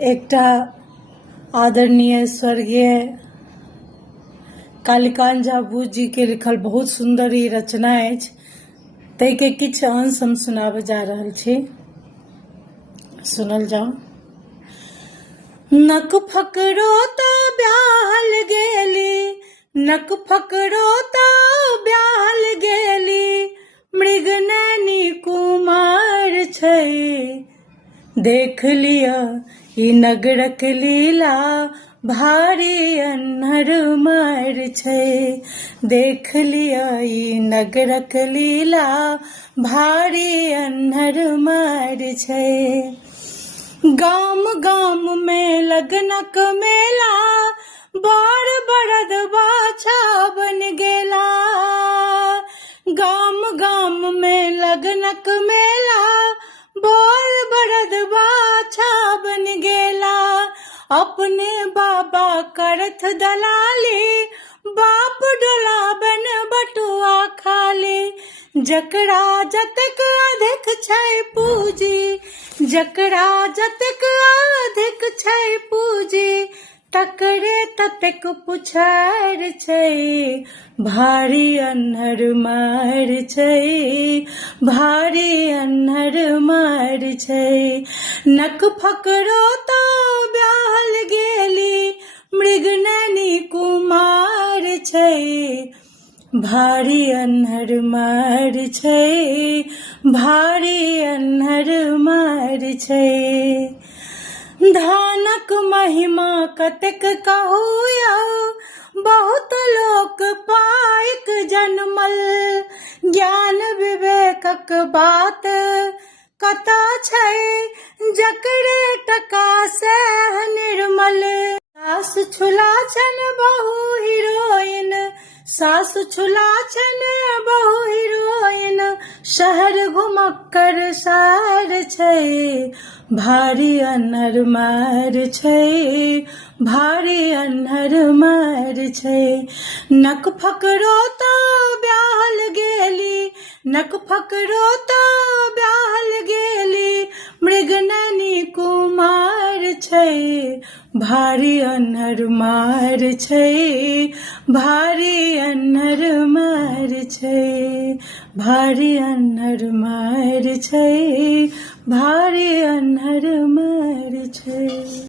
एकटा आदरणीय स्वर्गीय कालिकांत झा जी के लिखल बहुत सुंदर ई रचना अछि, ताहि के किछु अंश हम सुनाबे जा रहल छी। सुनल जाओ। नक फकरो तो ब्याहल गेली, नक फकरो तो ब्याहल गेली, मृग नैनी कुमार छै। देख लिया ई नगरक लीला, भारी अन्हर मार छै। देख लिया ई नगरक लीला, भारी अन्हर मार छै। गाम गाम में लगनक मेला, बार बरद बाछा बन गेला। गाम गाम में लगनक मेला, बार बरद बाछा बन गेला। अपने बाबा करथ दलाली, बाप डोला बन बटुआ खाली। जकरा जतक अधिक छै पूजी, जकरा जतक अधिक छै पूजी, तकरे ततेक पुछार छै। भारी अन्हर मार छै, भारी अन्हर मार छै। नक फकरो तो ब्याहल गेली, मृग नैनी कुमार छै। भारी अन्हर मार छै, भारी अन्हर मार छै। धानक महिमा कतेक कहू यौ, बहुत लोक पाइक जनमल। ज्ञान विवेकक बात कतऽ छै, जकरे टका से निर्मल। सास छुला छन बहु हीरोइन, सास छुला छन बहु हीरोइन, शहर घुमक्कर सार छै। भारी अन्हर मार छै, भारी अन्हर मार छै। नक फकरो तो ब्याहल गेली, नक फकरो तो ब्याहल गेली, मृग नैनी कुमार छै। भारी अन्हर मार छै, भारी अन्हर मार छै। भारी अन्हर मार छै, भारी अन्हर मार छै।